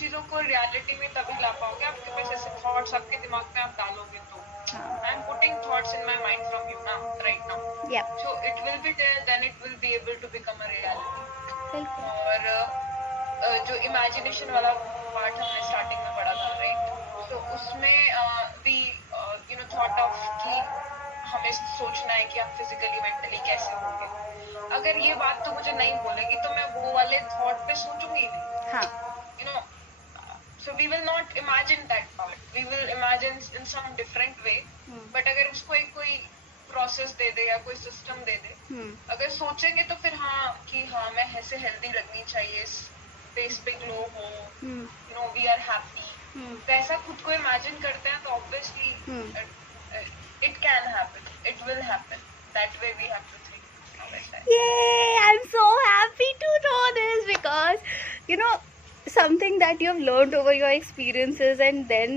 चीजों को रियलिटी में तभी ला पाओगे आपके पास ऐसे थॉट्स आपके दिमाग में आप डालोगे तो। I am putting thoughts in my mind from you now right now, या so it will be there, then it will be able to become a reality. बिल्कुल। और जो इमेजिनेशन वाला पार्ट हमने स्टार्टिंग में पढ़ा था राइट, तो उसमें we you know thought of कि हमें सोचना है कि हम फिजिकली मेंटली कैसे होंगे। अगर ये बात तो मुझे नहीं बोलेगी तो मैं वो वाले थॉट पे सोचूंगी नहीं, हाँ। You know. So we will not imagine that part. We will imagine in some different way. But अगर उसको एक कोई प्रोसेस दे दे या कोई सिस्टम दे दे, अगर सोचेंगे तो फिर हाँ कि हाँ मैं ऐसे हेल्दी लगनी चाहिए, फेस पे ग्लो हो, you know we are happy, तो ऐसा खुद को इमेजिन करते हैं तो obviously it can happen, it will happen. That way we have to think. Yay! I'm so happy to know this because you know something that you have learned over your experiences and then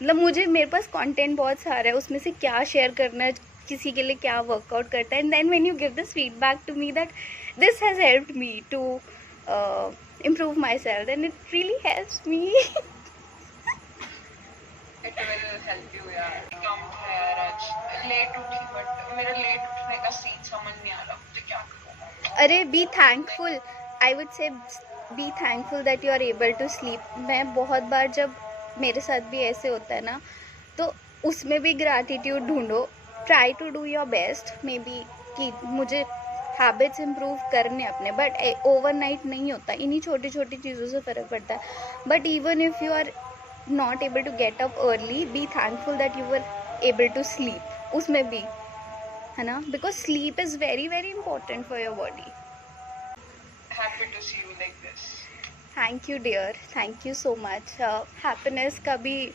मतलब मुझे मेरे पास content बहुत सारा है, उसमें से क्या share करना है, किसी के लिए क्या वर्कआउट करता है, and then when you give this feedback to me that this has helped me to improve myself, then it really helps me. It will help you यार। काम था यार आज, लेट उठी बट मेरा लेट उठने का सीन समझ नहीं आ रहा मुझे क्या करूं। अरे be thankful, I would say be thankful that you are able to sleep. मैं बहुत बार जब मेरे साथ भी ऐसे होता है ना, तो उसमें भी ग्रैटिट्यूड ढूंढो, try to do your best, maybe कि मुझे हैबिट्स इम्प्रूव करने अपने, बट ओवरनाइट नहीं होता, इन्हीं छोटी छोटी चीज़ों से फ़र्क पड़ता है। But even if you are not able to get up early, be thankful that you were able to sleep, उसमें भी है ना, because sleep is very very important for your body. Happy to see you like this. Thank you dear, thank you so much. Happiness कभी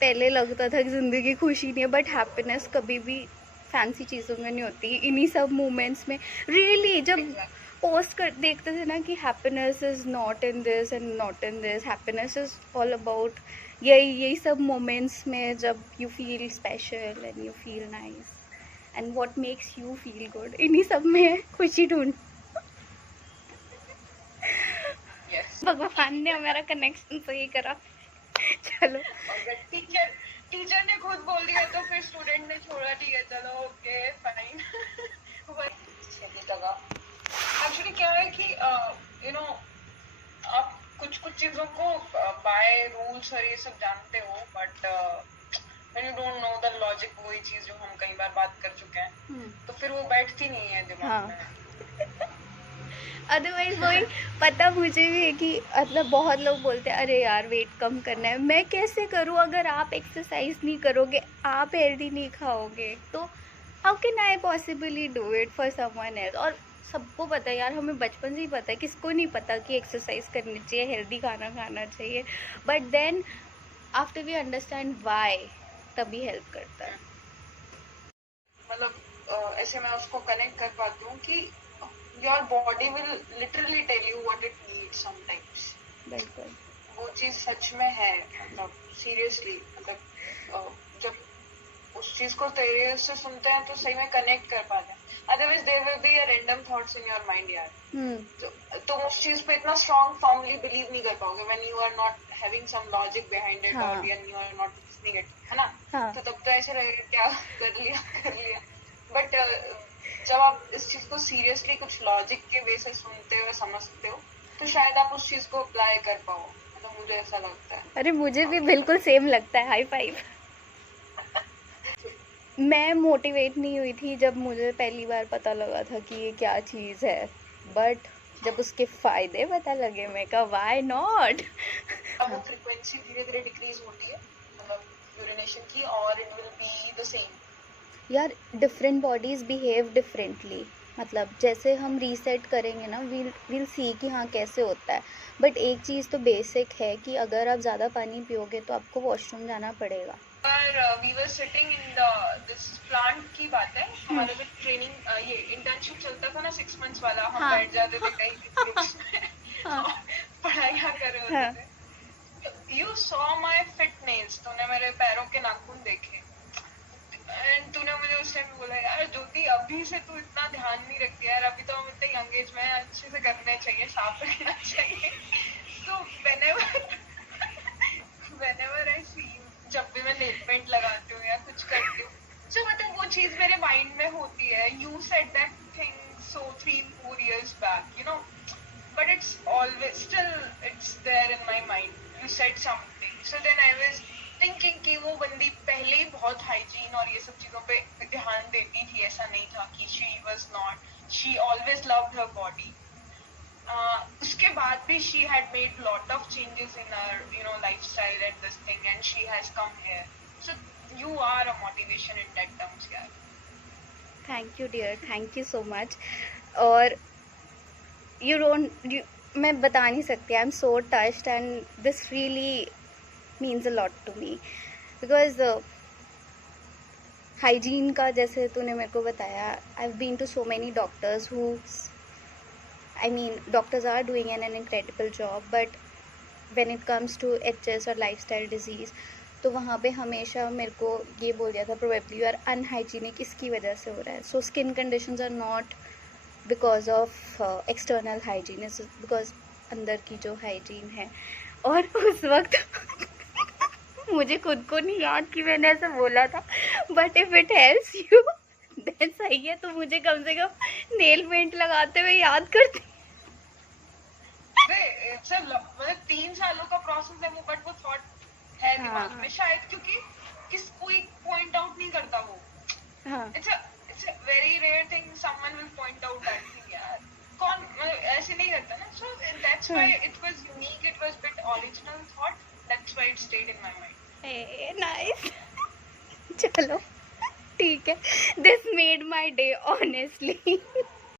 पहले लगता था कि ज़िंदगी खुशी नहीं है, बट हैप्पीनेस कभी भी फैंसी चीज़ों में नहीं होती, इन्हीं सब मोमेंट्स में। रियली जब पोस्ट कर देखते थे ना कि happiness is not in this and not in this, happiness is all about यही सब मोमेंट्स में जब you feel special and you feel nice and what makes you feel good, इन्हीं सब में खुशी ढूंढ। भगवान ने हमारा कनेक्शन सही करा। चलो अगर टीचर ने खुद बोल दिया तो फिर स्टूडेंट ने छोड़ा, ठीक है चलो ओके फाइन। एक्चुअली क्या है कि यू नो आप कुछ कुछ चीजों को बाय रूल्स और ये सब जानते हो, but when you don't know the logic, वही चीज जो हम कई बार बात कर चुके हैं, तो फिर वो बैठती नहीं है दिमाग में। अदरवाइज वही पता मुझे भी है कि मतलब बहुत लोग बोलते हैं अरे यार वेट कम करना है, मैं कैसे करूँ अगर आप एक्सरसाइज नहीं करोगे, आप हेल्दी नहीं खाओगे, तो how can I possibly do it for someone else. और सबको पता है यार, हमें बचपन से ही पता है, किसको नहीं पता कि एक्सरसाइज करनी चाहिए, हेल्दी खाना खाना चाहिए, but then after we understand why, तभी हेल्प करता है। मतलब ऐसे मैं उसको कनेक्ट कर पाती हूँ कि your body will literally tell you what it needs sometimes. बिल्कुल वो चीज सच में है, मतलब सीरियसली, मतलब जब उस चीज को तेरे से सुनते हैं तो सही में कनेक्ट कर पाते हैं। Otherwise there will be random thoughts in your mind यार। तुम उस चीज पे इतना स्ट्रांग फर्मली बिलीव नहीं कर पाओगे when you are not having some logic behind it और when you are not listening it, है ना। तो तब तो ऐसे रहेगा क्या कर लिया। बट जब आप इस चीज को सीरियसली कुछ लॉजिक के वे से सुनते हो, समझते हो, तो शायद आप उस चीज को अप्लाई कर पाओ, मतलब मुझे ऐसा लगता है। अरे मुझे भी बिल्कुल सेम लगता है, हाई फाइव। मैं मोटिवेट नहीं हुई थी जब मुझे पहली बार पता लगा था कि ये क्या चीज़ है, बट जब उसके फ़ायदे पता लगे मैं कहा व्हाई नॉट। वो फ्रीक्वेंसी धीरे धीरे डिक्रीज होती है, मतलब यूरिनेशन की, और it will be the same. यार डिफरेंट बॉडीज़ बिहेव डिफरेंटली, मतलब जैसे हम रीसेट करेंगे ना, विल सी कि हाँ कैसे होता है, बट एक चीज़ तो बेसिक है कि अगर आप ज़्यादा पानी पियोगे तो आपको वॉशरूम जाना पड़ेगा। We were sitting in this plant की बात है, हमारा जो ट्रेनिंग ये इंटर्नशिप चलता था ना 6 मंथ्स वाला, हम बैठ जाते थे कहीं ग्रुप्स में पढ़ाइयाँ कर रहे होते थे। You saw my fit nails, तूने मेरे पैरों के नाखून देखे, एंड तूने मुझे उस टाइम बोला यार ज्योति अभी से तू इतना ध्यान नहीं रखती यार, अभी तो हम इतने यंग एज में अच्छे से करने चाहिए, साफ रखना चाहिए। तो whenever said something. So then I was thinking कि वो बंदी पहले ही बहुत hygiene और ये सब चीजों पे ध्यान देती थी, ऐसा नहीं था कि she was not. She always loved her body. उसके बाद भी she had made lot of changes in her lifestyle and this thing, and she has come here. So you are a motivation in that terms, यार. Thank you dear, thank you so much. और मैं बता नहीं सकती, I am so touched and this really means a lot to me, because hygiene का जैसे तूने मेरे को बताया, I have been to so many doctors who doctors are doing an incredible job, but when it comes to HS और lifestyle disease, तो वहाँ पे हमेशा मेरे को ये बोल दिया था probably you are unhygienic, इसकी वजह से हो रहा है. So skin conditions are not because of external hygiene, it's because अंदर की जो hygiene है. और उस वक्त मुझे खुद को नहीं याद कि मैंने ऐसा बोला था, but if it helps you then सही है. तो मुझे कम से कम नेल पेंट लगाते हुए याद करते. मतलब 3 सालों का प्रोसेस है वो, बट वो थॉट है दिमाग में शायद, क्योंकि कोई पॉइंट आउट नहीं करता वो. It's a very rare thing someone will point out that thing, यार. कौन ऐसे नहीं करता ना. So that's why it was unique, it was bit original thought, that's why it stayed in my mind. Nice. चलो ठीक है, this made my day honestly.